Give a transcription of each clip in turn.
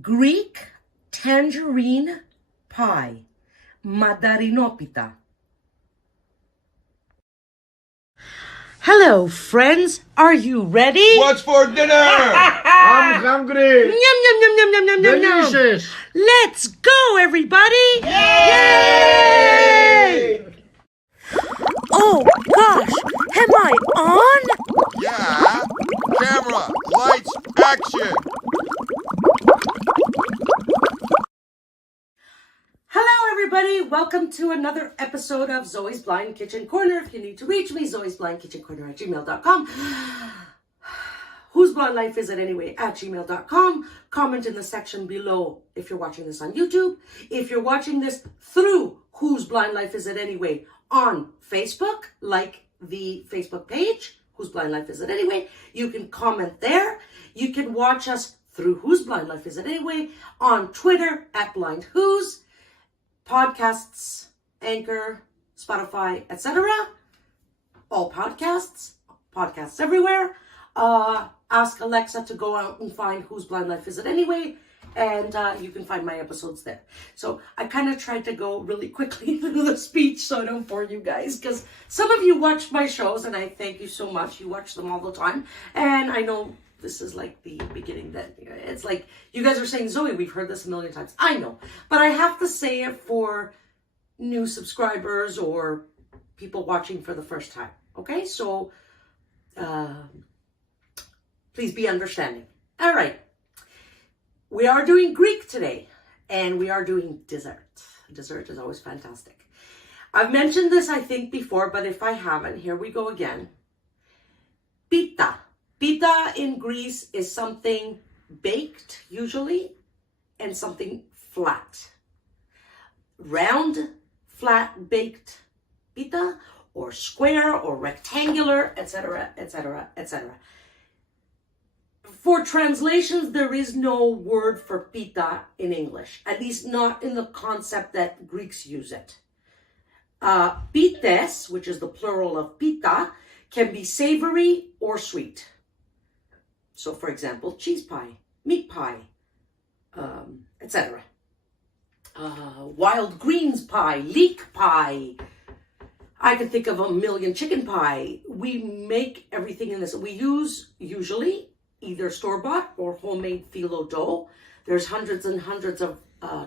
Greek tangerine pie, Mantarinopita. Hello, friends. Are you ready? What's for dinner? I'm hungry. Yum, yum, yum, yum, yum, yum, yum, yum. Delicious. Let's go, everybody. Yay! Oh, gosh. Am I on? Yeah. Camera, lights, action. Hello, everybody. Welcome to another episode of Zoe's Blind Kitchen Corner. If you need to reach me, zoesblindkitchencorner@gmail.com. Whose blind life is it anyway? @gmail.com. Comment in the section below if you're watching this on YouTube. If you're watching this through Whose Blind Life Is It Anyway on Facebook, like the Facebook page, Whose Blind Life Is It Anyway, you can comment there. You can watch us through Whose Blind Life Is It Anyway on Twitter @BlindWhos. Podcasts, Anchor, Spotify, etc. All podcasts everywhere. Ask Alexa to go out and find Whose Blind Life Is It Anyway, and you can find my episodes there. So I kind of tried to go really quickly through the speech so I don't bore you guys, because some of you watch my shows, and I thank you so much. You watch them all the time, and I know this is like the beginning that it's like you guys are saying, Zoe, we've heard this a million times. I know, but I have to say it for new subscribers or people watching for the first time. Okay, so please be understanding. All right, we are doing Greek today, and we are doing dessert. Dessert is always fantastic. I've mentioned this, I think, before, but if I haven't, here we go again. Pita. Pita in Greece is something baked, usually, and something flat. Round, flat, baked pita, or square, or rectangular, etc., etc., etc. For translations, there is no word for pita in English, at least not in the concept that Greeks use it. Pites, which is the plural of pita, can be savory or sweet. So, for example, cheese pie, meat pie, etc. Wild greens pie, leek pie. I can think of a million. Chicken pie. We make everything in this. We use, usually, either store-bought or homemade Filo dough. There's hundreds and hundreds of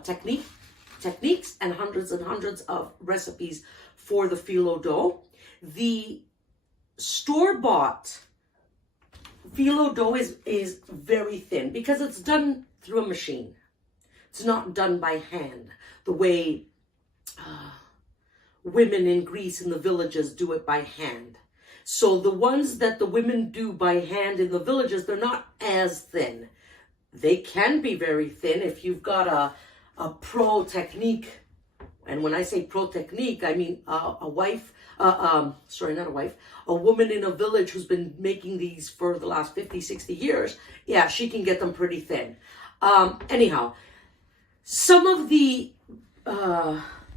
techniques and hundreds of recipes for the Filo dough. The store-bought Filo dough is very thin because it's done through a machine. It's not done by hand the way women in Greece in the villages do it by hand. So the ones that the women do by hand in the villages, they're not as thin. They can be very thin if you've got a pro technique. And when I say pro technique, I mean a woman in a village who's been making these for the last 50, 60 years. Yeah, she can get them pretty thin. Anyhow, some of the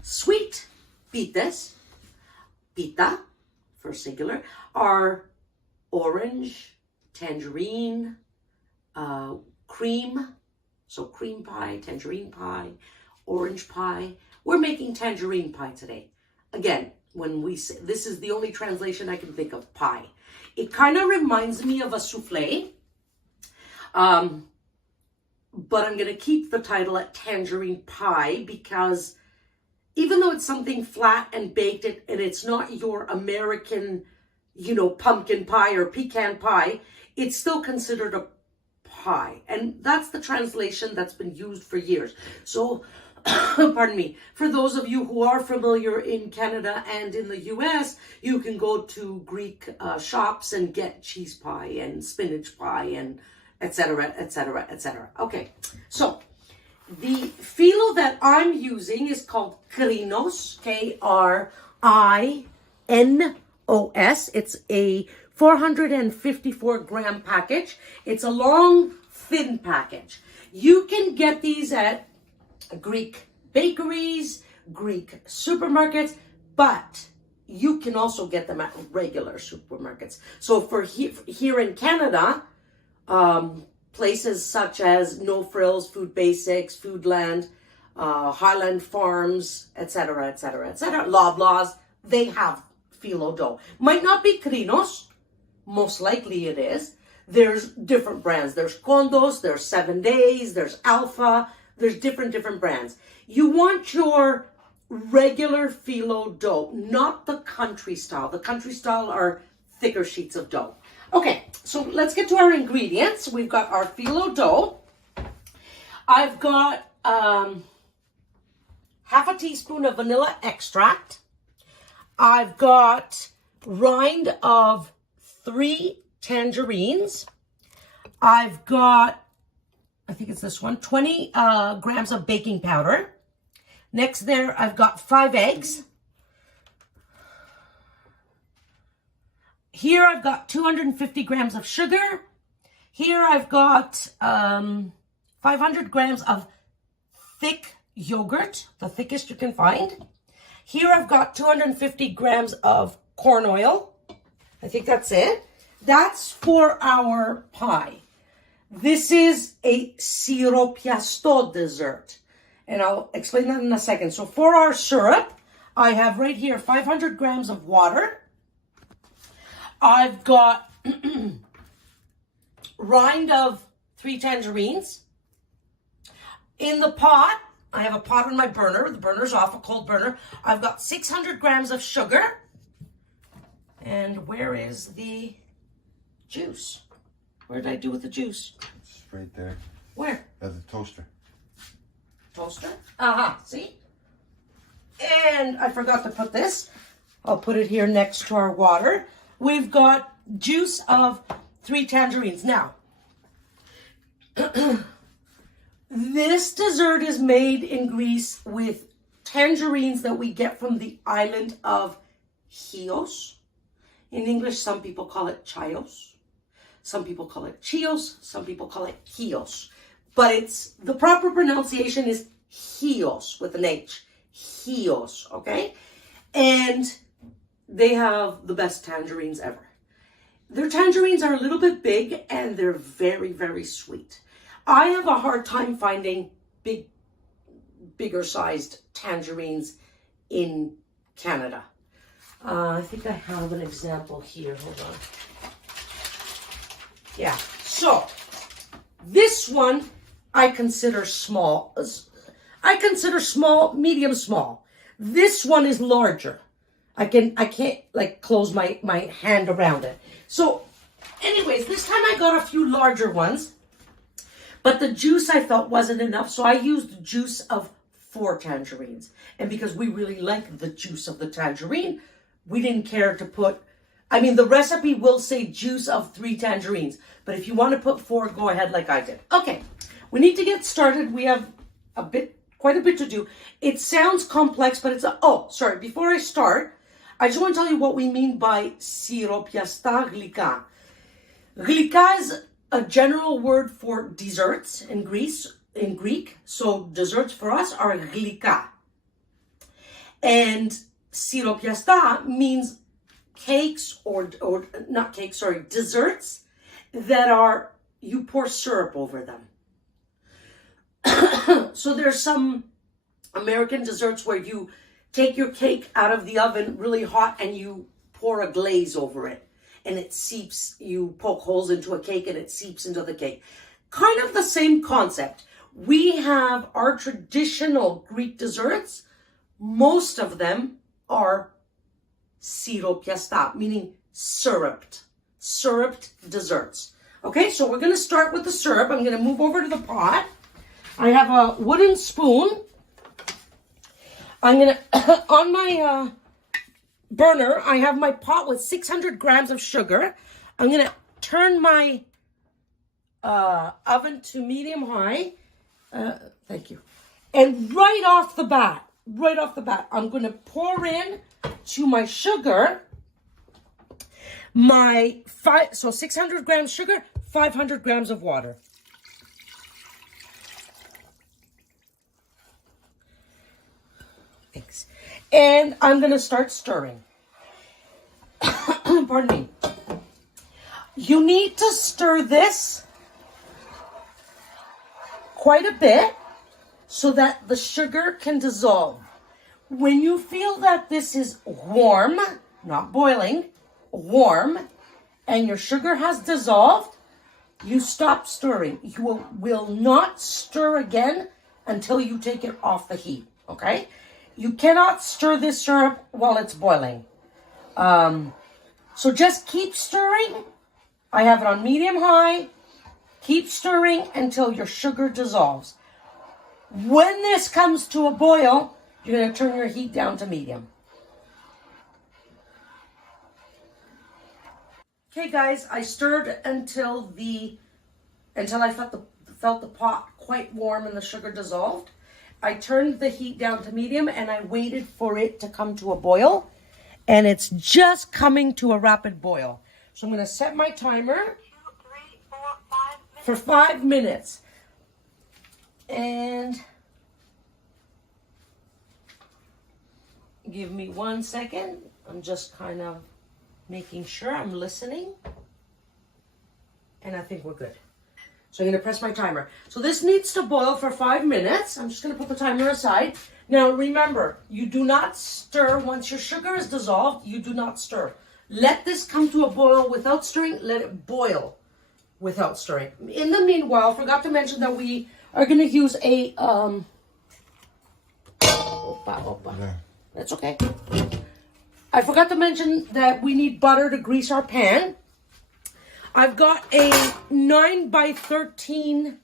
sweet pita, for singular, are orange, tangerine, cream. So cream pie, tangerine pie, orange pie. We're making tangerine pie today. Again, when we say, this is the only translation I can think of, pie. It kind of reminds me of a souffle. But I'm going to keep the title at tangerine pie because even though it's something flat and baked, and it's not your American, pumpkin pie or pecan pie, it's still considered a pie. And that's the translation that's been used for years. So, pardon me, for those of you who are familiar in Canada and in the US, you can go to Greek shops and get cheese pie and spinach pie and etc., etc., etc. Okay, so the Filo that I'm using is called Krinos, Krinos. It's a 454 gram package. It's a long, thin package. You can get these at Greek bakeries, Greek supermarkets, but you can also get them at regular supermarkets. So for here in Canada, places such as No Frills, Food Basics, Foodland, Highland Farms, etc., etc., etc., Loblaws, they have Filo dough. Might not be Crinos, most likely it is. There's different brands. There's Condos, there's 7 Days, there's Alpha, there's different brands. You want your regular Filo dough, not the country style. The country style are thicker sheets of dough. Okay, so let's get to our ingredients. We've got our Filo dough. I've got half a teaspoon of vanilla extract. I've got rind of 3 tangerines. I've got, I think it's this one, 20 grams of baking powder. Next there, I've got 5 eggs. Here I've got 250 grams of sugar. Here I've got 500 grams of thick yogurt, the thickest you can find. Here I've got 250 grams of corn oil. I think that's it. That's for our pie. This is a siropiasto dessert. And I'll explain that in a second. So for our syrup, I have right here 500 grams of water. I've got rind of 3 tangerines. In the pot, I have a pot on my burner. The burner's off, a cold burner. I've got 600 grams of sugar. And where is the juice? Where did I do with the juice? It's right there. Where? At the toaster. Toaster? Aha, see? And I forgot to put this. I'll put it here next to our water. We've got juice of 3 tangerines. Now, this dessert is made in Greece with tangerines that we get from the island of Chios. In English, some people call it Chios. Some people call it Chios. Some people call it Chios. But it's, the proper pronunciation is Chios with an H. Chios, okay? And they have the best tangerines ever. Their tangerines are a little bit big and they're very, very sweet. I have a hard time finding bigger sized tangerines in Canada. I think I have an example here. Hold on. Yeah, so this one I consider small. I consider small, medium small. This one is larger. I can't like close my hand around it. So anyways, this time I got a few larger ones, but the juice I felt wasn't enough. So I used juice of 4 tangerines. And because we really like the juice of the tangerine, we didn't care to put, I mean, the recipe will say juice of 3 tangerines, but if you want to put 4, go ahead like I did. Okay, we need to get started. We have quite a bit to do. It sounds complex, but it's before I start, I just want to tell you what we mean by siropiasta glika. Glika is a general word for desserts in Greek. So desserts for us are glika. And siropiasta means cakes or not cakes, sorry, desserts that are, you pour syrup over them. So there's some American desserts where you take your cake out of the oven really hot and you pour a glaze over it. And it seeps, you poke holes into a cake and it seeps into the cake. Kind of the same concept. We have our traditional Greek desserts. Most of them are siropiasta, meaning syruped desserts. Okay, so we're going to start with the syrup. I'm going to move over to the pot. I have a wooden spoon. I'm going to, on my burner, I have my pot with 600 grams of sugar. I'm going to turn my oven to medium high. Thank you. And right off the bat, I'm going to pour in to my sugar, so 600 grams sugar, 500 grams of water. Thanks. And I'm going to start stirring. Pardon me. You need to stir this quite a bit so that the sugar can dissolve. When you feel that this is warm, not boiling, warm, and your sugar has dissolved, you stop stirring. You will not stir again until you take it off the heat, okay? You cannot stir this syrup while it's boiling. So just keep stirring. I have it on medium-high. Keep stirring until your sugar dissolves. When this comes to a boil, you're going to turn your heat down to medium. Okay, guys, I stirred until I felt the pot quite warm and the sugar dissolved. I turned the heat down to medium and I waited for it to come to a boil. And it's just coming to a rapid boil. So I'm going to set my timer for 5 minutes. And give me 1 second. I'm just kind of making sure I'm listening. And I think we're good. So I'm going to press my timer. So this needs to boil for 5 minutes. I'm just going to put the timer aside. Now remember, you do not stir. Once your sugar is dissolved, you do not stir. Let this come to a boil without stirring. Let it boil without stirring. In the meanwhile, I forgot to mention that we are going to use a... That's okay. I forgot to mention that we need butter to grease our pan. I've got a 9x13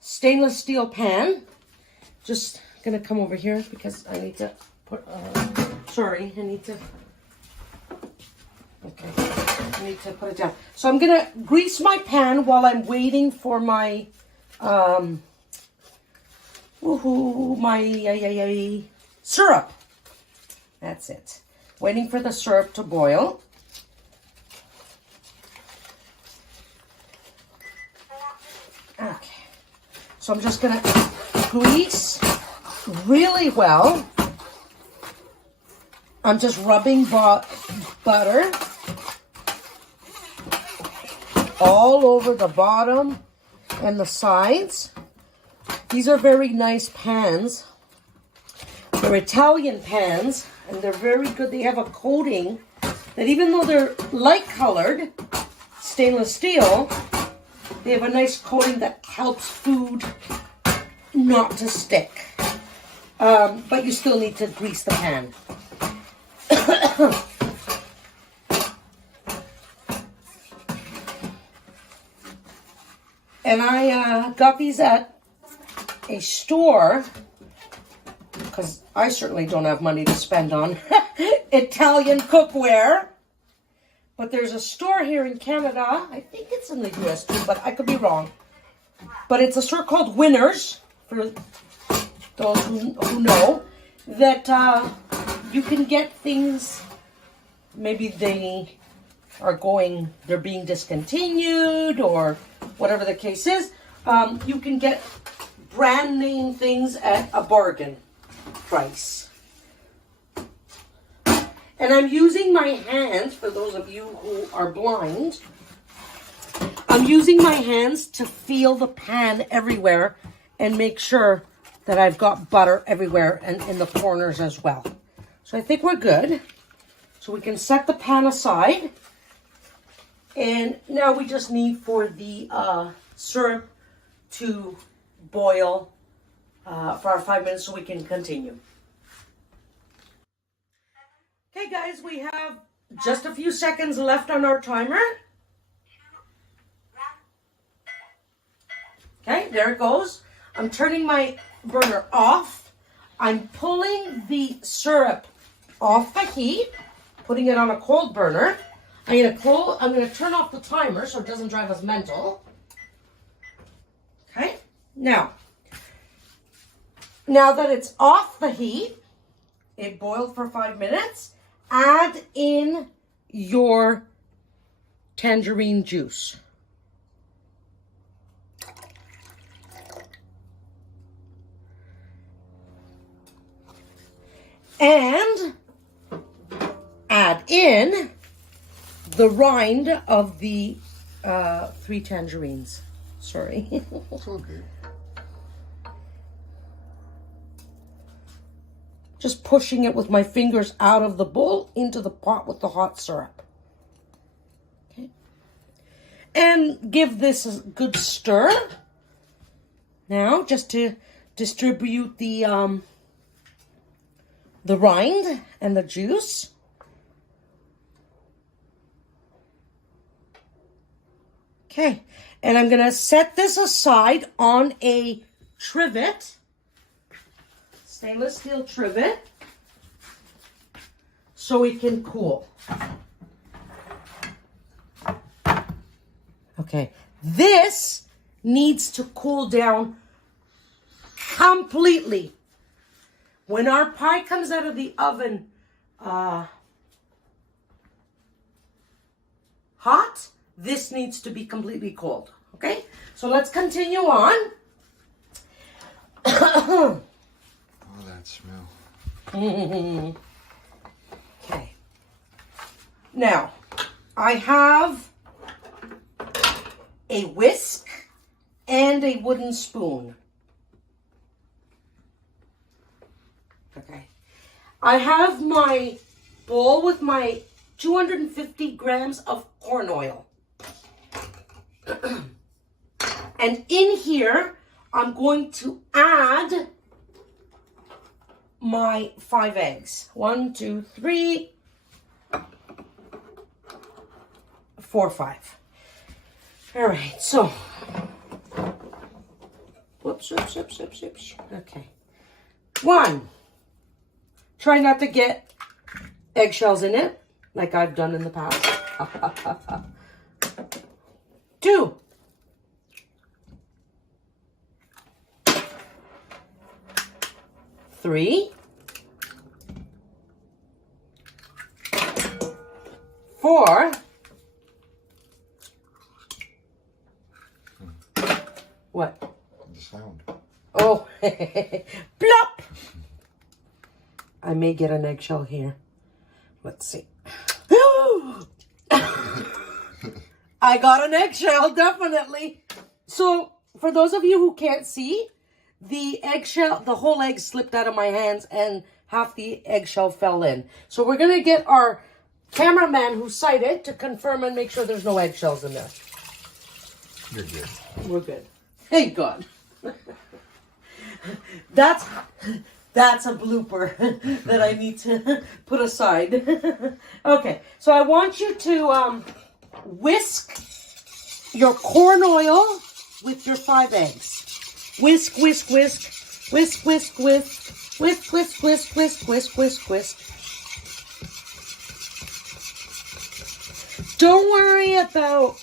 stainless steel pan. Just gonna come over here because I need to put, okay, I need to put it down. So I'm gonna grease my pan while I'm waiting for my, syrup. That's it. Waiting for the syrup to boil. Okay. So I'm just gonna grease really well. I'm just rubbing butter all over the bottom and the sides. These are very nice pans. They're Italian pans, and they're very good. They have a coating that even though they're light colored, stainless steel, they have a nice coating that helps food not to stick. But you still need to grease the pan. And I got these at a store because I certainly don't have money to spend on Italian cookware. But there's a store here in Canada. I think it's in the US too, but I could be wrong. But it's a store called Winners, for those who know, that you can get things, maybe they're being discontinued or whatever the case is. You can get brand name things at a bargain price. And I'm using my hands, for those of you who are blind, I'm using my hands to feel the pan everywhere and make sure that I've got butter everywhere and in the corners as well. So I think we're good. So we can set the pan aside. And now we just need for the syrup to boil for our 5 minutes so we can continue. Okay, guys, we have just a few seconds left on our timer. Okay, there it goes. I'm turning my burner off. I'm pulling the syrup off the heat, putting it on a cold burner. I'm going to turn off the timer so it doesn't drive us mental. Okay, now that it's off the heat, it boiled for 5 minutes. Add in your tangerine juice. And add in the rind of the 3 tangerines. Sorry. It's okay. just pushing it with my fingers out of the bowl into the pot with the hot syrup. Okay. And give this a good stir. Now, just to distribute the rind and the juice. Okay, and I'm gonna set this aside on a trivet, stainless steel trivet, so it can cool. Okay, this needs to cool down completely. When our pie comes out of the oven hot, this needs to be completely cold. Okay, so let's continue on. Oh, that smell. Okay. Now, I have a whisk and a wooden spoon. Okay. I have my bowl with my 250 grams of corn oil. And in here, I'm going to add my 5 eggs. 1, 2, 3, 4, 5. All right, so, whoops. Okay. 1, try not to get eggshells in it, like I've done in the past. 2, 3, 4, what? The sound. Oh, plop! I may get an eggshell here. Let's see. I got an eggshell, definitely. So, for those of you who can't see, the eggshell, the whole egg slipped out of my hands and half the eggshell fell in. So we're going to get our cameraman who sighted to confirm and make sure there's no eggshells in there. You're good. We're good. Thank God. That's a blooper that I need to put aside. Okay, so I want you to whisk your corn oil with your 5 eggs. Whisk, whisk, whisk, whisk, whisk, whisk, whisk, whisk, whisk, whisk, whisk, whisk, whisk. Don't worry about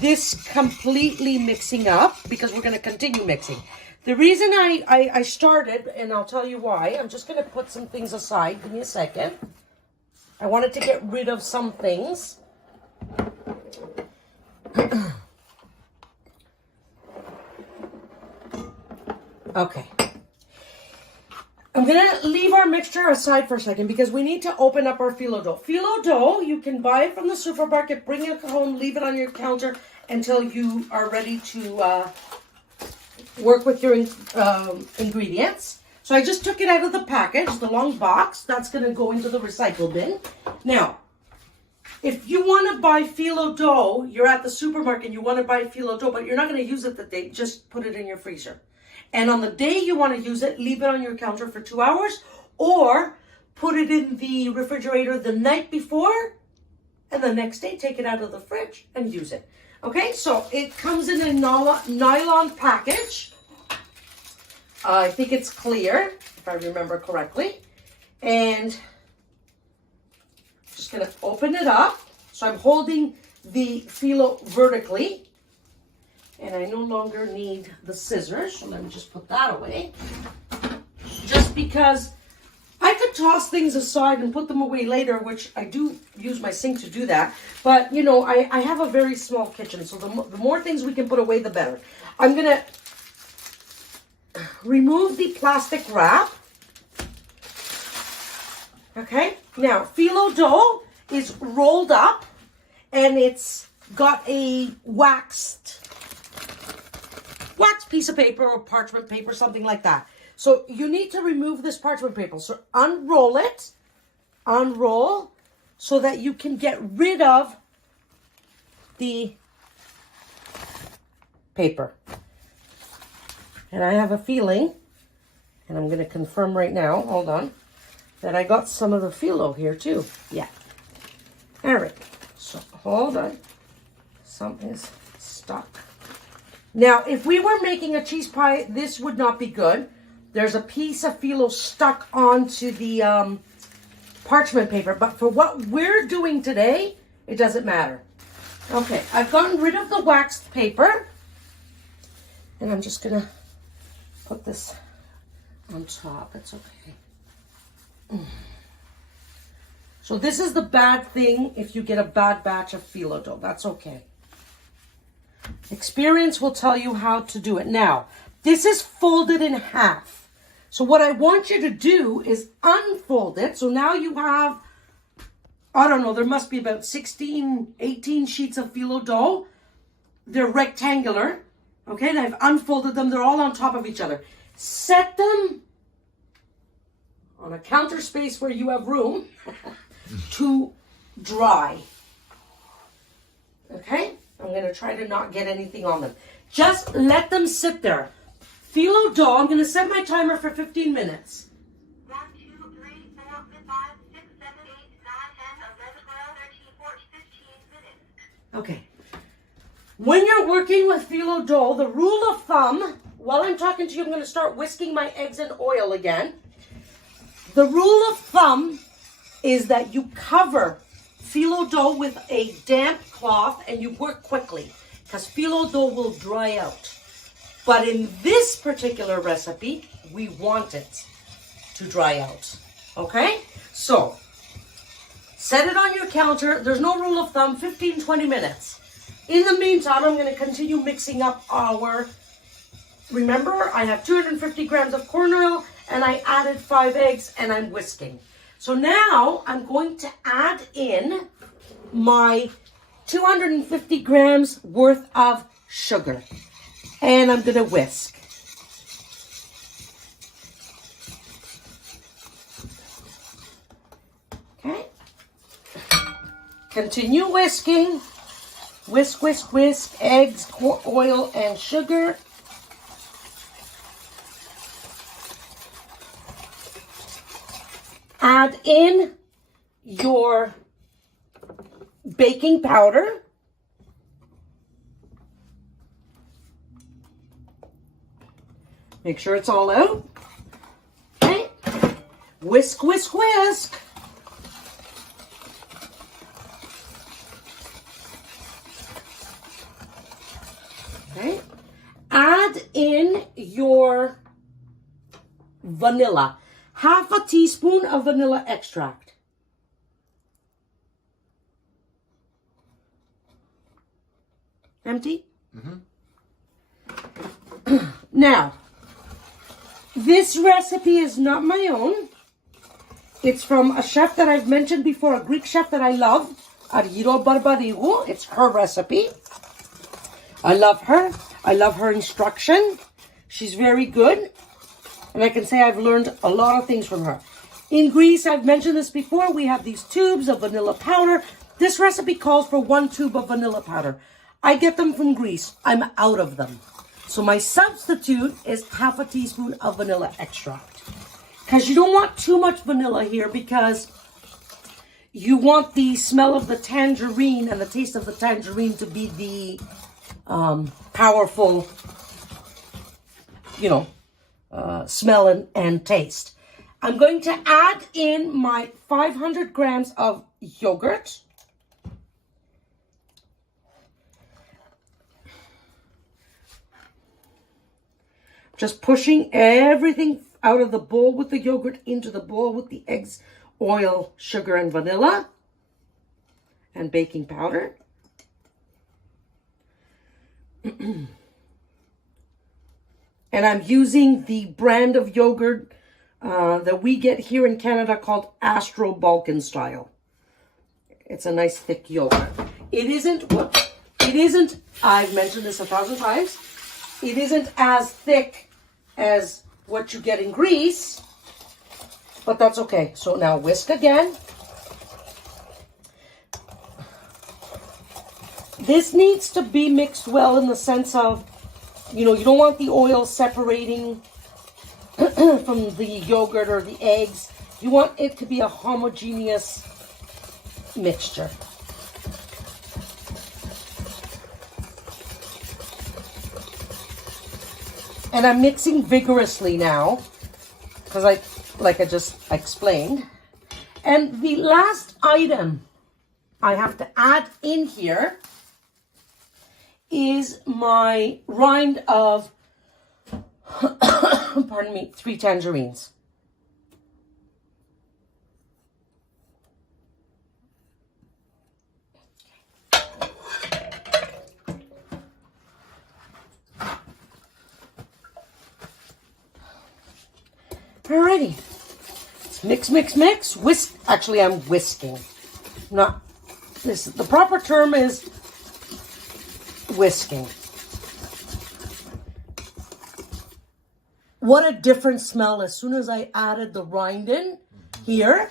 this completely mixing up, because we're going to continue mixing. The reason I started, and I'll tell you why, I'm just going to put some things aside. Give me a second. I wanted to get rid of some things. Okay. I'm going to leave our mixture aside for a second because we need to open up our phyllo dough. Phyllo dough, you can buy it from the supermarket, bring it home, leave it on your counter until you are ready to work with your ingredients. So I just took it out of the package, the long box. That's going to go into the recycle bin. Now, if you want to buy phyllo dough, you're at the supermarket, you want to buy phyllo dough, but you're not going to use it the day, just put it in your freezer. And on the day you want to use it, leave it on your counter for 2 hours, or put it in the refrigerator the night before, and the next day take it out of the fridge and use it. Okay, so it comes in a nylon package. I think it's clear, if I remember correctly. And I'm just going to open it up. So I'm holding the phyllo vertically. And I no longer need the scissors, so let me just put that away. Just because I could toss things aside and put them away later, which I do use my sink to do that. But, you know, I have a very small kitchen, so the more things we can put away, the better. I'm going to remove the plastic wrap. Okay, now, phyllo dough is rolled up, and it's got a waxed wax piece of paper or parchment paper, something like that. So you need to remove this parchment paper. So unroll it, unroll, so that you can get rid of the paper. And I have a feeling, and I'm going to confirm right now, hold on, that I got some of the Filo here too. Yeah. All right. So hold on. Some is stuck. Now, if we were making a cheese pie, this would not be good. There's a piece of Filo stuck onto the parchment paper. But for what we're doing today, it doesn't matter. Okay, I've gotten rid of the waxed paper. And I'm just going to put this on top. It's okay. So this is the bad thing if you get a bad batch of Filo dough. That's okay. Experience will tell you how to do it. Now, this is folded in half. So what I want you to do is unfold it. So now you have, I don't know, there must be about 16, 18 sheets of Filo dough. They're rectangular. Okay, and I've unfolded them. They're all on top of each other. Set them on a counter space where you have room to dry. Okay? I'm going to try to not get anything on them. Just let them sit there. Filo dough, I'm going to set my timer for 15 minutes. 1, 2, 3, 4, 5, 6, 7, 8, 9, 10, 11, 12, 13, 14, 15 minutes. Okay. When you're working with Filo dough, the rule of thumb, while I'm talking to you, I'm going to start whisking my eggs in oil again. The rule of thumb is that you cover Filo dough with a damp cloth and you work quickly because Filo dough will dry out. But in this particular recipe, we want it to dry out. Okay? So, set it on your counter. There's no rule of thumb, 15, 20 minutes. In the meantime, I'm going to continue mixing up our, remember, I have 250 grams of corn oil and I added 5 eggs and I'm whisking. So now I'm going to add in my 250 grams worth of sugar and I'm going to whisk. Okay. Continue whisking. Whisk, whisk, whisk, eggs, oil, and sugar. Add in your baking powder. Make sure it's all out. Okay. Whisk, whisk, whisk. Okay. Add in your vanilla. Half a teaspoon of vanilla extract. Empty? Mm-hmm. Now, this recipe is not my own. It's from a chef that I've mentioned before, a Greek chef that I love, Argyro Barbarigo. It's her recipe. I love her. I love her instruction. She's very good. And I can say I've learned a lot of things from her. In Greece, I've mentioned this before, we have these tubes of vanilla powder. This recipe calls for 1 tube of vanilla powder. I get them from Greece. I'm out of them. So my substitute is half a teaspoon of vanilla extract. Because you don't want too much vanilla here because you want the smell of the tangerine and the taste of the tangerine to be the powerful, smell and taste. I'm going to add in my 500 grams of yogurt. Just pushing everything out of the bowl with the yogurt into the bowl with the eggs, oil, sugar, and vanilla, and baking powder. And I'm using the brand of yogurt that we get here in Canada called Astro Balkan style. It's a nice thick yogurt. It isn't, I've mentioned this 1,000 times, it isn't as thick as what you get in Greece, but that's okay. So now whisk again. This needs to be mixed well in the sense of, you know, you don't want the oil separating from the yogurt or the eggs. You want it to be a homogeneous mixture. And I'm mixing vigorously now, because like I just explained. And the last item I have to add in here is my rind of, pardon me, 3 tangerines. Alrighty, let's mix, mix, mix. Whisk. Actually, I'm whisking. Not this. The proper term is whisking. What a different smell as soon as I added the rind in here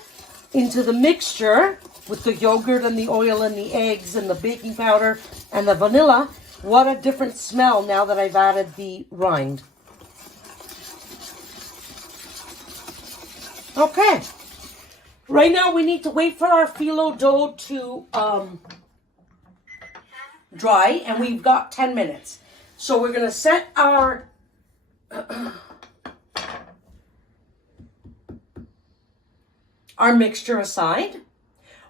into the mixture with the yogurt and the oil and the eggs and the baking powder and the vanilla. What a different smell now that I've added the rind. Okay, right now we need to wait for our phyllo dough to dry, and we've got 10 minutes. So we're going to set our our mixture aside.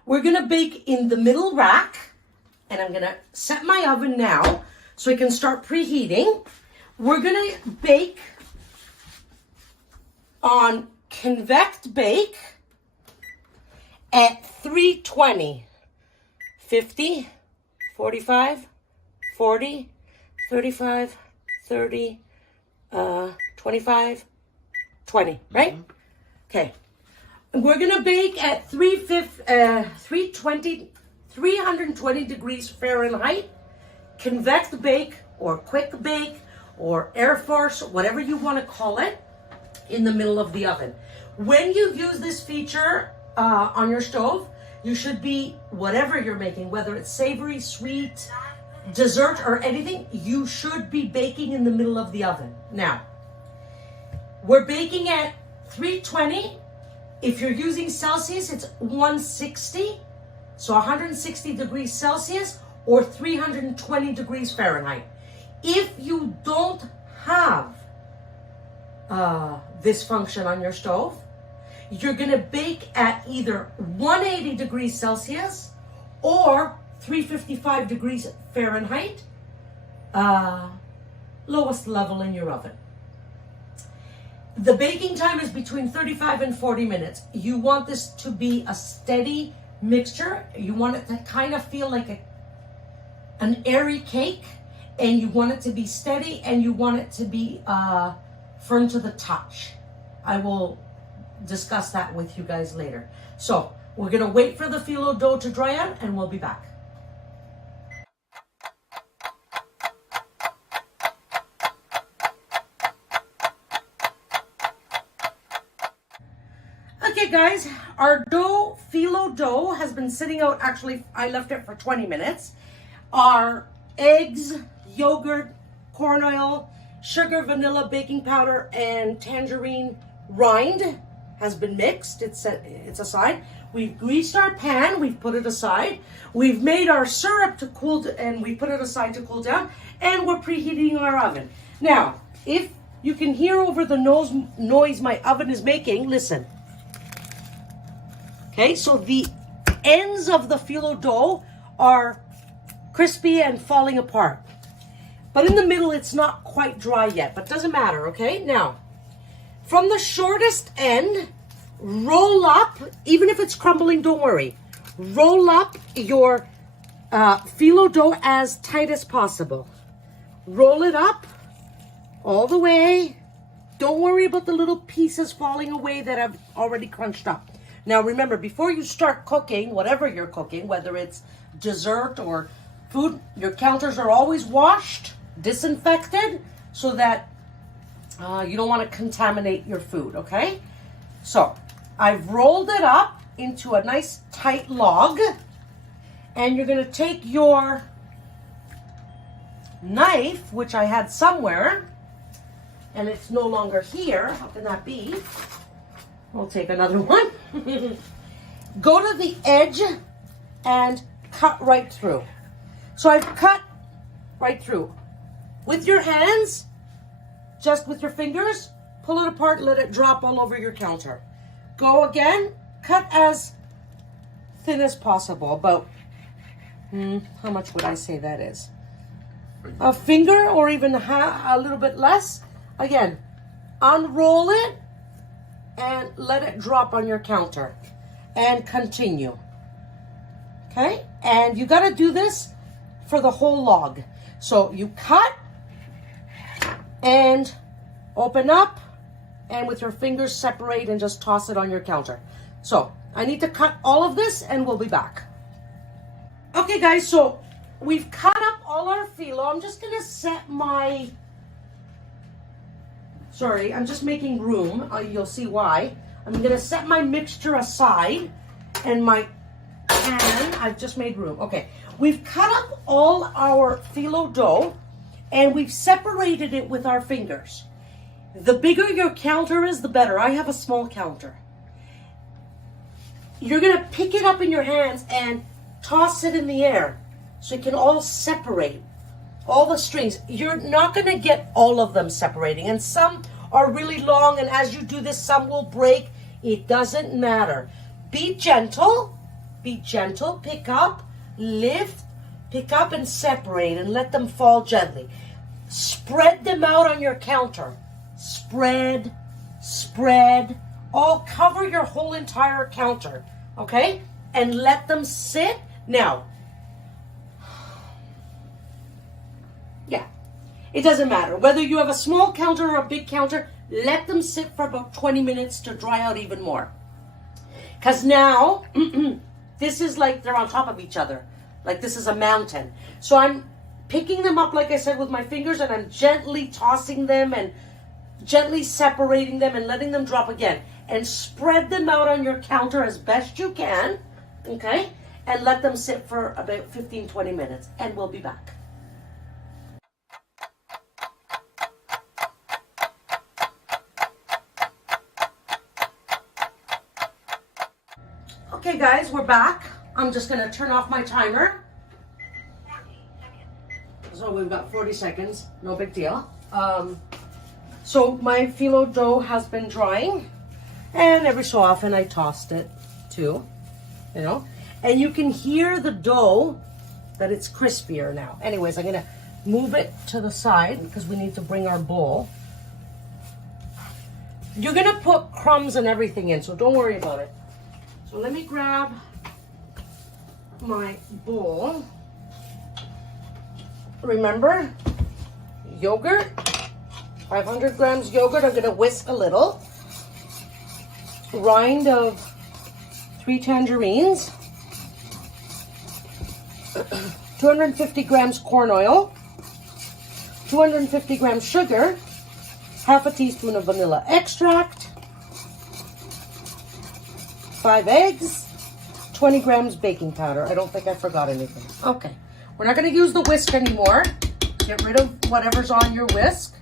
We're going to bake in the middle rack, and I'm going to set my oven now so we can start preheating. We're going to bake on convect bake at 320, 50, 45, 40, 35, 30, 25, 20, right? Okay. We're going to bake at 320 degrees Fahrenheit, convect bake or quick bake or air force, whatever you want to call it, in the middle of the oven. When you use this feature on your stove, you should be, whatever you're making, whether it's savory, sweet, dessert, or anything, you should be baking in the middle of the oven. Now, we're baking at 320. If you're using Celsius, it's 160. So 160 degrees Celsius or 320 degrees Fahrenheit. If you don't have this function on your stove, you're going to bake at either 180 degrees Celsius or 355 degrees Fahrenheit, lowest level in your oven. The baking time is between 35 and 40 minutes. You want this to be a steady mixture. You want it to kind of feel like an airy cake, and you want it to be steady, and you want it to be firm to the touch. I will discuss that with you guys later. So we're going to wait for the phyllo dough to dry out, and we'll be back. Okay guys, our phyllo dough has been sitting out. Actually, I left it for 20 minutes. Our eggs, yogurt, corn oil, sugar, vanilla, baking powder, and tangerine rind has been mixed. It's aside. We've greased our pan. We've put it aside. We've made our syrup to cool, and we put it aside to cool down. And we're preheating our oven. Now, if you can hear over the noise my oven is making, listen. Okay, so the ends of the phyllo dough are crispy and falling apart. But in the middle, it's not quite dry yet, but doesn't matter, okay? Now, from the shortest end, roll up, even if it's crumbling, don't worry. Roll up your phyllo dough as tight as possible. Roll it up all the way. Don't worry about the little pieces falling away that I've already crunched up. Now remember, before you start cooking, whatever you're cooking, whether it's dessert or food, your counters are always washed, disinfected, so that you don't want to contaminate your food, okay? So I've rolled it up into a nice tight log, and you're going to take your knife, which I had somewhere, and it's no longer here. How can that be? We'll take another one. Go to the edge and cut right through. So I've cut right through. With your hands, just with your fingers, pull it apart, let it drop all over your counter. Go again, cut as thin as possible, about, how much would I say that is? A finger or even a little bit less. Again, unroll it and let it drop on your counter and continue. Okay, and you got to do this for the whole log. So you cut and open up, and with your fingers separate and just toss it on your counter. So I need to cut all of this and we'll be back. Okay guys, so we've cut up all our filo. I'm just gonna set my, sorry, I'm just making room. You'll see why. I'm gonna set my mixture aside, and my pan, I've just made room. Okay, we've cut up all our filo dough and we've separated it with our fingers. The bigger your counter is, the better. I have a small counter. You're gonna pick it up in your hands and toss it in the air so it can all separate, all the strings. You're not gonna get all of them separating, and some are really long, and as you do this, some will break. It doesn't matter. Be gentle, pick up, lift, pick up and separate, and let them fall gently. Spread them out on your counter. Spread, all cover your whole entire counter, okay? And let them sit. Now, yeah, it doesn't matter. Whether you have a small counter or a big counter, let them sit for about 20 minutes to dry out even more. Because now, this is like they're on top of each other. Like this is a mountain. So I'm picking them up, like I said, with my fingers, and I'm gently tossing them and gently separating them and letting them drop again. And spread them out on your counter as best you can, okay? And let them sit for about 15-20 minutes, and we'll be back. Okay guys, we're back. I'm just gonna turn off my timer. 40 seconds. So we've got 40 seconds, no big deal. So my filo dough has been drying, and every so often I tossed it too, you know. And you can hear the dough that it's crispier now. Anyways, I'm gonna move it to the side because we need to bring our bowl. You're gonna put crumbs and everything in, so don't worry about it. So let me grab my bowl. Remember, yogurt, 500 grams yogurt. I'm gonna whisk a little. Rind of 3 tangerines. 250 grams corn oil, 250 grams sugar, half a teaspoon of vanilla extract, 5 eggs, 20 grams baking powder. I don't think I forgot anything. Okay, we're not going to use the whisk anymore. Get rid of whatever's on your whisk.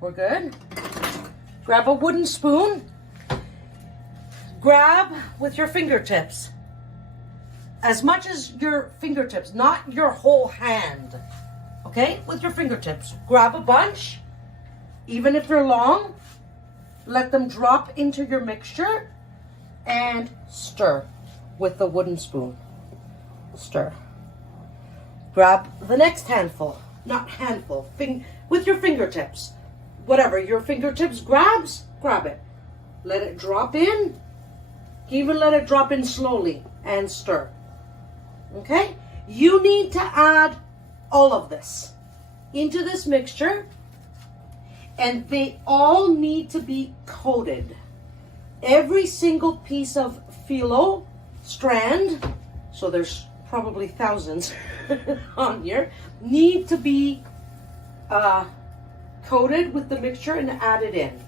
We're good. Grab a wooden spoon. Grab with your fingertips. As much as your fingertips, not your whole hand. Okay? With your fingertips. Grab a bunch. Even if they're long, let them drop into your mixture and stir with the wooden spoon. Stir. Grab the next handful. Not handful. With your fingertips. Whatever your fingertips grabs, grab it. Let it drop in. Even let it drop in slowly and stir. Okay? You need to add all of this into this mixture, and they all need to be coated. Every single piece of filo strand, so there's probably thousands on here, need to be coated with the mixture and add it in.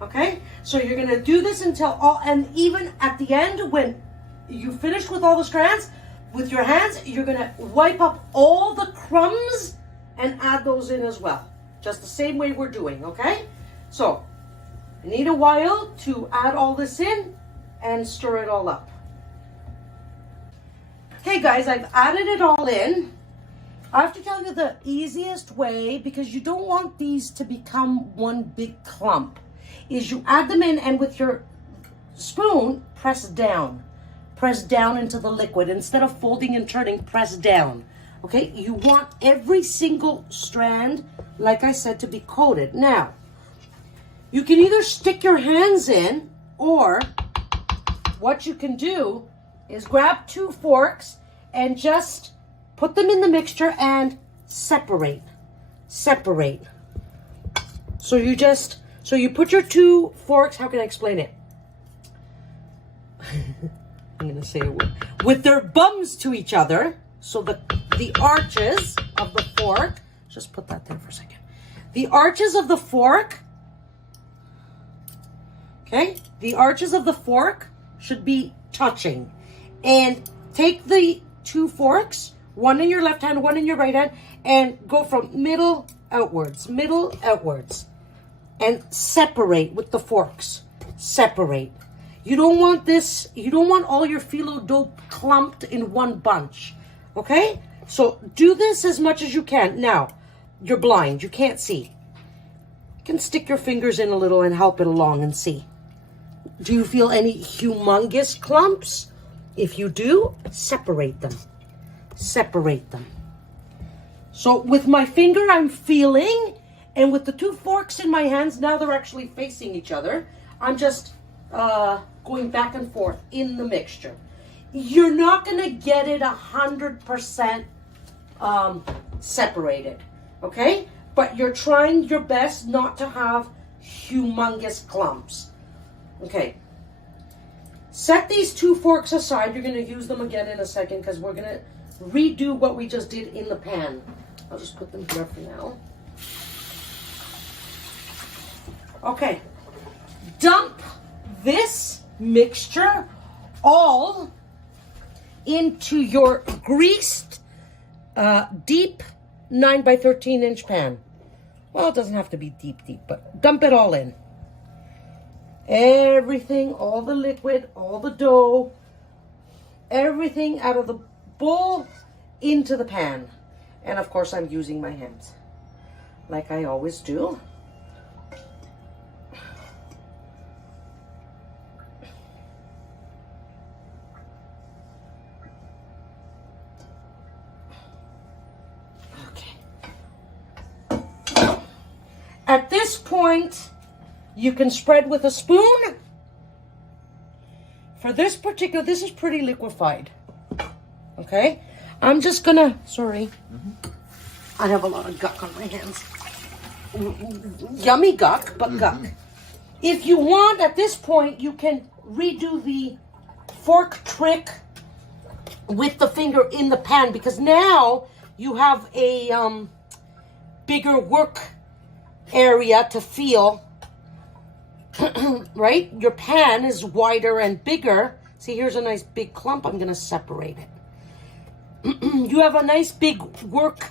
Okay? So you're going to do this until all, and even at the end when you finish with all the strands, with your hands, you're going to wipe up all the crumbs and add those in as well. Just the same way we're doing, okay? So, you need a while to add all this in and stir it all up. Okay guys, I've added it all in. I have to tell you the easiest way, because you don't want these to become one big clump, is you add them in and with your spoon, press down. Press down into the liquid. Instead of folding and turning, press down. Okay, you want every single strand, like I said, to be coated. Now, you can either stick your hands in, or what you can do is grab 2 forks and just put them in the mixture and separate. Separate. So you put your 2 forks, how can I explain it? I'm going to say it with their bums to each other. So the arches of the fork, just put that there for a second. The arches of the fork, okay? The arches of the fork should be touching. And take the 2 forks, one in your left hand, one in your right hand, and go from middle outwards, and separate with the forks. Separate. You don't want this, you don't want all your phyllo dough clumped in one bunch. Okay? So do this as much as you can. Now, you're blind, you can't see. You can stick your fingers in a little and help it along and see. Do you feel any humongous clumps? If you do, separate them. Separate them. So with my finger, I'm feeling, and with the 2 forks in my hands, now they're actually facing each other. I'm just going back and forth in the mixture. You're not going to get it 100% separated, okay? But you're trying your best not to have humongous clumps. Okay. Set these 2 forks aside. You're going to use them again in a second because we're going to redo what we just did in the pan. I'll just put them here for now. Okay. Dump this mixture all into your greased, deep 9 by 13 inch pan. Well, it doesn't have to be deep, but dump it all in. Everything, all the liquid, all the dough, everything out of the bowl into the pan. And of course, I'm using my hands, like I always do. At this point, you can spread with a spoon. For this particular, this is pretty liquefied. Okay? I'm just gonna, sorry. I have a lot of guck on my hands. Yummy guck, but guck. If you want, at this point, you can redo the fork trick with the finger in the pan, because now you have a bigger work area to feel, right? Your pan is wider and bigger. See, here's a nice big clump. I'm going to separate it. You have a nice big work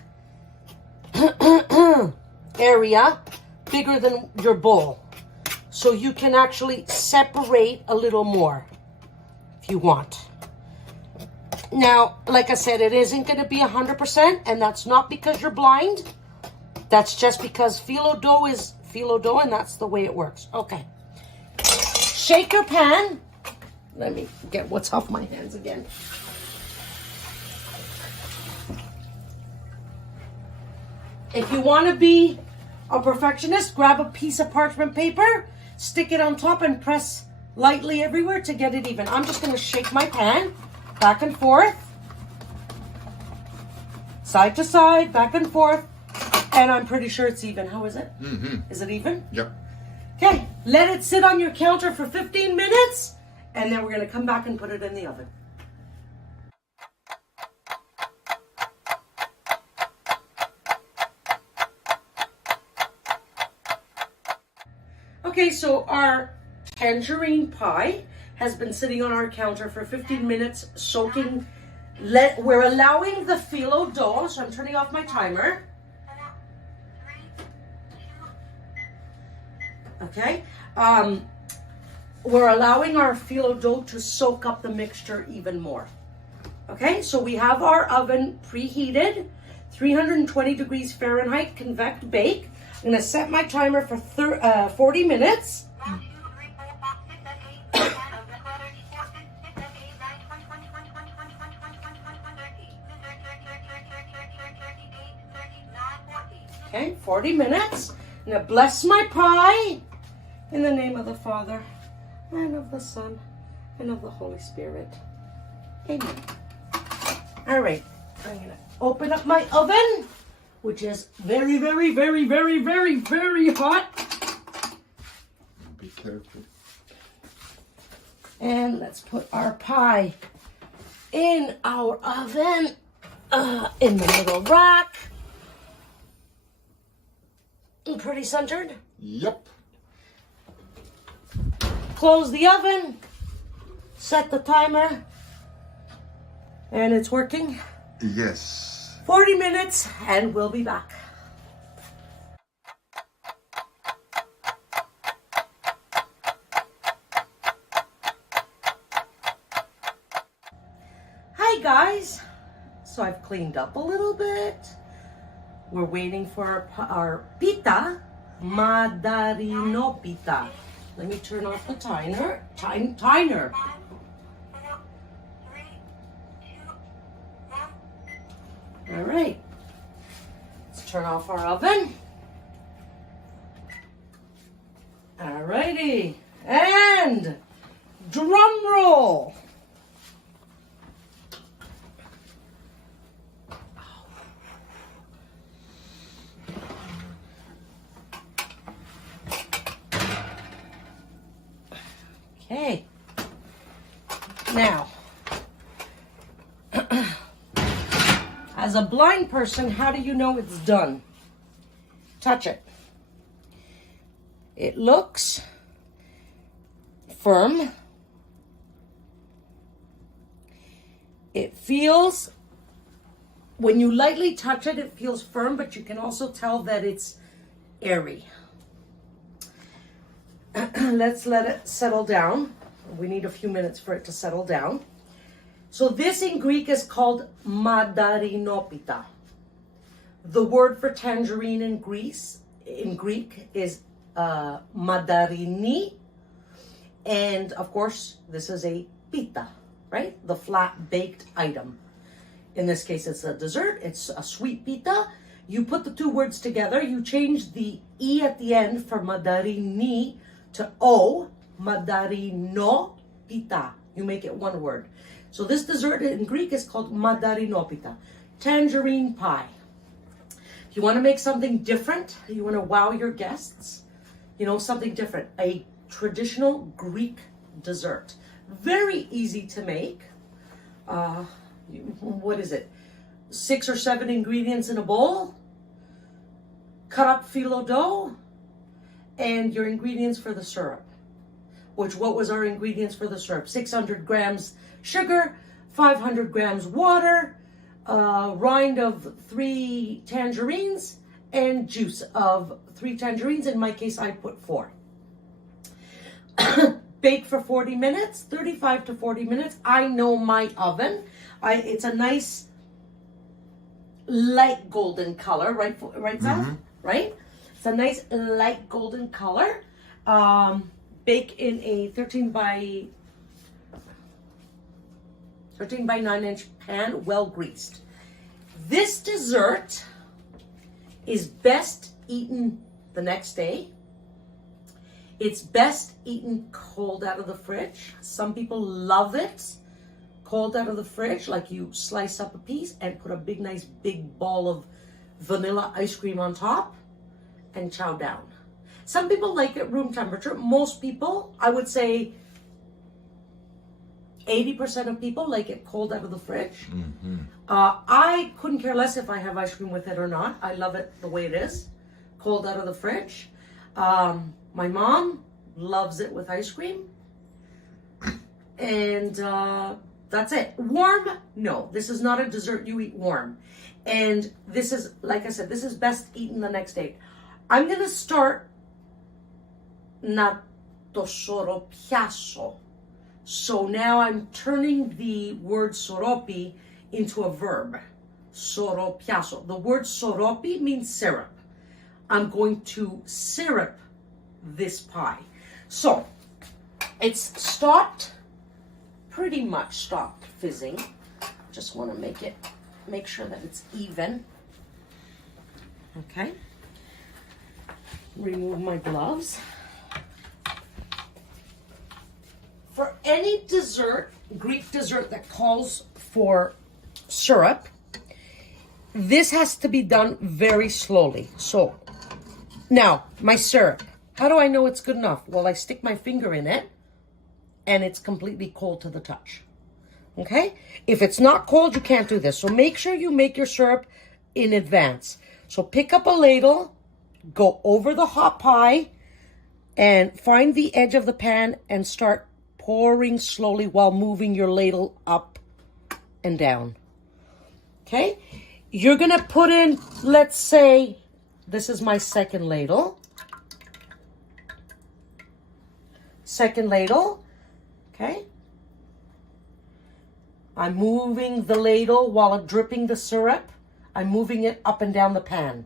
area, bigger than your bowl. So you can actually separate a little more if you want. Now, like I said, it isn't going to be 100%, and that's not because you're blind. That's just because phyllo dough is phyllo dough, and that's the way it works. Okay. Shake your pan. Let me get what's off my hands again. If you want to be a perfectionist, grab a piece of parchment paper, stick it on top, and press lightly everywhere to get it even. I'm just going to shake my pan back and forth, side to side, back and forth. And I'm pretty sure it's even. How is it? Mm-hmm. Is it even? Yep. Okay, let it sit on your counter for 15 minutes, and then we're going to come back and put it in the oven. Okay, so our tangerine pie has been sitting on our counter for 15 minutes soaking. We're allowing the phyllo dough, so I'm turning off my timer. 4, 3, 2, Okay, we're allowing our phyllo dough to soak up the mixture even more. Okay, so we have our oven preheated, 320 degrees Fahrenheit, convect bake. I'm gonna set my timer for 40 minutes. 1, 2, 3, 4, 5, 6, 7, 8, 9, 10, 11, 12, 13, 14, 15, 16, 17, 18, 19, 20, 21, 22, 30, Okay, 40 minutes. I'm gonna bless my pie in the name of the Father and of the Son and of the Holy Spirit. Amen. All right, I'm gonna open up my oven, which is very, very, very, very, very, very hot. Be careful. And let's put our pie in our oven, in the middle rack. Pretty centered. Yep. Close the oven, set the timer, and it's working. Yes. 40 minutes, and we'll be back. Hi guys. So I've cleaned up a little bit. We're waiting for our pita, Mantarinopita. Let me turn off the timer. Timer. 5, 4, 3, 2, 1. All right. Let's turn off our oven. All righty. And drum roll. Okay. Now, as a blind person, how do you know it's done? Touch it. It looks firm. It feels, when you lightly touch it, it feels firm, but you can also tell that it's airy. Let's let it settle down. We need a few minutes for it to settle down. So this in Greek is called Mantarinopita. The word for tangerine in Greek is Mantarini. And of course, this is a pita, right? The flat baked item. In this case, it's a dessert. It's a sweet pita. You put the two words together. You change the E at the end for Mantarini to O, Mantarinopita. You make it one word. So this dessert in Greek is called Mantarinopita, tangerine pie. If you want to make something different, you want to wow your guests, you know, something different, a traditional Greek dessert. Very easy to make. What is it? 6 or 7 ingredients in a bowl. Cut up phyllo dough. And your ingredients for the syrup. What was our ingredients for the syrup? 600 grams sugar, 500 grams water, rind of 3 tangerines, and juice of 3 tangerines. In my case, I put 4. Bake for 40 minutes, 35 to 40 minutes. I know my oven. It's a nice light golden color, right, Sal? Right? It's a nice light golden color. Bake in a 13 by 9-inch pan, well greased. This dessert is best eaten the next day. It's best eaten cold out of the fridge. Some people love it cold out of the fridge, like you slice up a piece and put a nice big ball of vanilla ice cream on top and chow down. Some people like it room temperature. Most people, I would say 80% of people like it cold out of the fridge. I couldn't care less if I have ice cream with it or not. I love it the way it is, cold out of the fridge. My mom loves it with ice cream. And that's it. Warm? No, this is not a dessert you eat warm. And this is, like I said, this is best eaten the next day. I'm going to start na to soropiaso. So now I'm turning the word soropi into a verb. Soropiaso. The word soropi means syrup. I'm going to syrup this pie. So it's stopped, pretty much stopped fizzing. Just want to make sure that it's even. Okay. Remove my gloves. For any dessert, Greek dessert that calls for syrup, this has to be done very slowly. So now my syrup, how do I know it's good enough? Well, I stick my finger in it and it's completely cold to the touch. Okay? If it's not cold, you can't do this. So make sure you make your syrup in advance. So pick up a ladle, go over the hot pie, and find the edge of the pan and start pouring slowly while moving your ladle up and down. Okay? You're going to put in, let's say, this is my second ladle. Second ladle. Okay? I'm moving the ladle while I'm dripping the syrup. I'm moving it up and down the pan.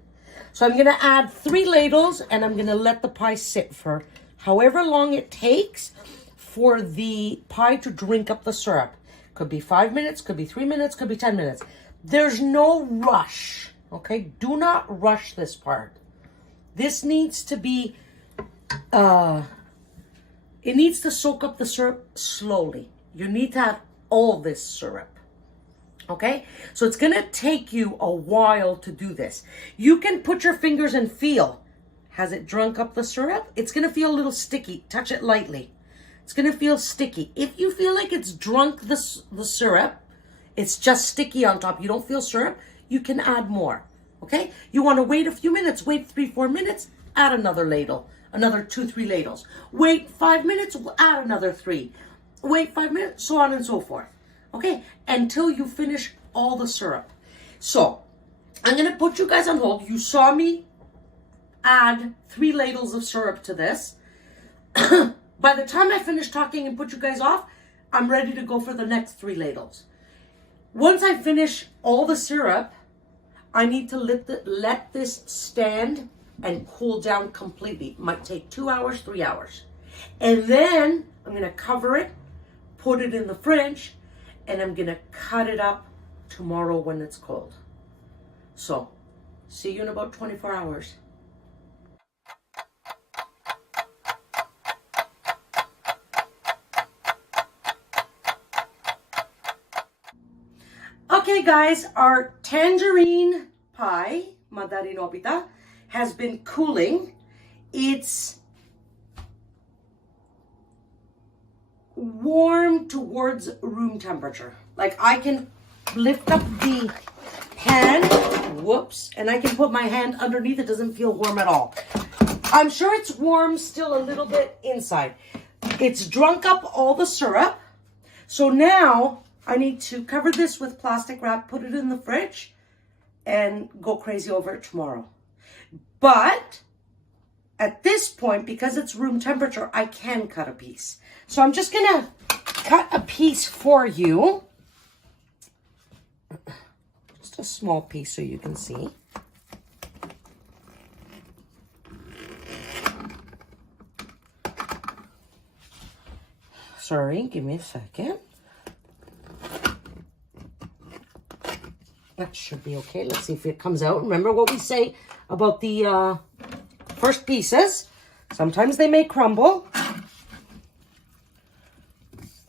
So I'm going to add 3 ladles and I'm going to let the pie sit for however long it takes for the pie to drink up the syrup. Could be 5 minutes, could be 3 minutes, could be 10 minutes. There's no rush, okay? Do not rush this part. This needs to be, it needs to soak up the syrup slowly. You need to have all this syrup, okay? So it's gonna take you a while to do this. You can put your fingers and feel. Has it drunk up the syrup? It's gonna feel a little sticky. Touch it lightly. It's going to feel sticky. If you feel like it's drunk the syrup, it's just sticky on top, you don't feel syrup, you can add more, okay? You want to wait a few minutes, wait 3-4 minutes, add another ladle, another 2-3 ladles. Wait 5 minutes, we'll add another 3. Wait 5 minutes, so on and so forth, okay? Until you finish all the syrup. So, I'm going to put you guys on hold. You saw me add 3 ladles of syrup to this. By the time I finish talking and put you guys off, I'm ready to go for the next 3 ladles. Once I finish all the syrup, I need to let this stand and cool down completely. It might take 2 hours, 3 hours. And then I'm going to cover it, put it in the fridge, and I'm going to cut it up tomorrow when it's cold. So, see you in about 24 hours. Okay guys, our tangerine pie, Mantarinopita, has been cooling. It's warm towards room temperature. Like I can lift up the pan, whoops, and I can put my hand underneath. It doesn't feel warm at all. I'm sure it's warm still a little bit inside. It's drunk up all the syrup. So now I need to cover this with plastic wrap, put it in the fridge, and go crazy over it tomorrow. But at this point, because it's room temperature, I can cut a piece. So I'm just going to cut a piece for you. Just a small piece so you can see. Sorry, give me a second. That should be okay. Let's see if it comes out. Remember what we say about the first pieces. Sometimes they may crumble.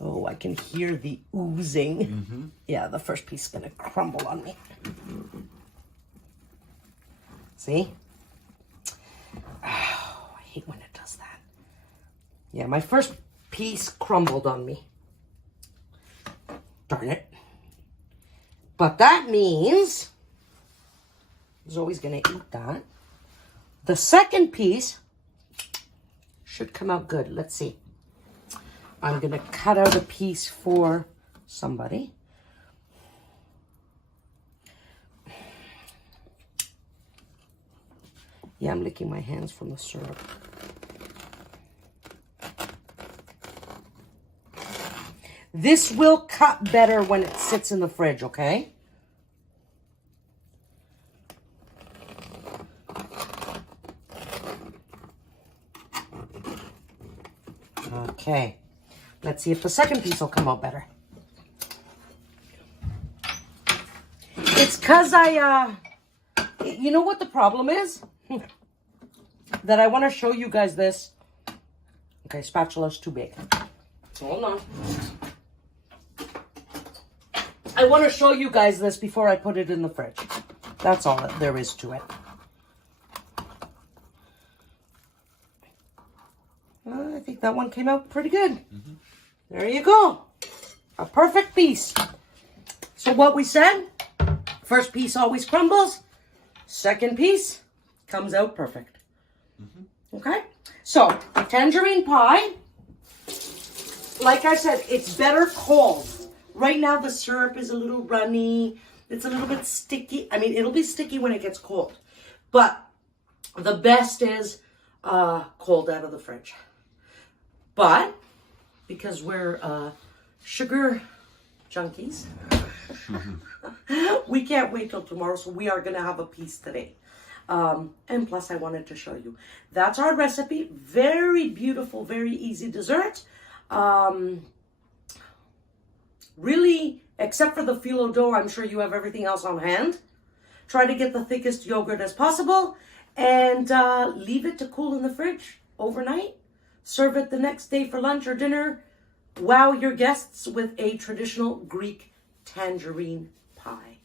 Oh, I can hear the oozing. Mm-hmm. Yeah, the first piece is going to crumble on me. See? Oh, I hate when it does that. Yeah, my first piece crumbled on me. Darn it. But that means Zoe's going to eat that. The second piece Should come out good. Let's see. I'm going to cut out a piece for somebody. Yeah, I'm licking my hands from the syrup. This will cut better when it sits in the fridge, okay? Okay. Let's see if the second piece will come out better. It's because you know what the problem is? That I want to show you guys this. Okay, spatula's too big. Hold on. I want to show you guys this before I put it in the fridge. That's all that there is to it. I think that one came out pretty good. There you go. A perfect piece. So what we said, first piece always crumbles. Second piece comes out perfect. Okay? So, tangerine pie, like I said, it's better cold. Right now the syrup is a little runny. It's a little bit sticky. I mean, it'll be sticky when it gets cold. But the best is cold out of the fridge. But because we're sugar junkies, we can't wait till tomorrow, so we are going to have a piece today. And plus, I wanted to show you. That's our recipe. Very beautiful, very easy dessert. Really, except for the Filo dough, I'm sure you have everything else on hand. Try to get the thickest yogurt as possible and leave it to cool in the fridge overnight. Serve it the next day for lunch or dinner. Wow your guests with a traditional Greek tangerine pie.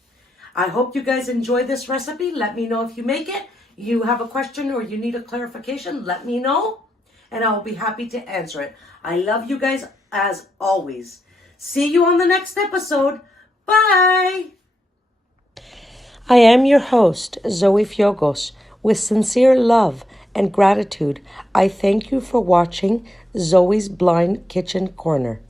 I hope you guys enjoy this recipe. Let me know if you make it. You have a question or you need a clarification, let me know, and I'll be happy to answer it. I love you guys as always. See you on the next episode. Bye. I am your host, Zoe Fiogos. With sincere love and gratitude, I thank you for watching Zoe's Blind Kitchen Corner.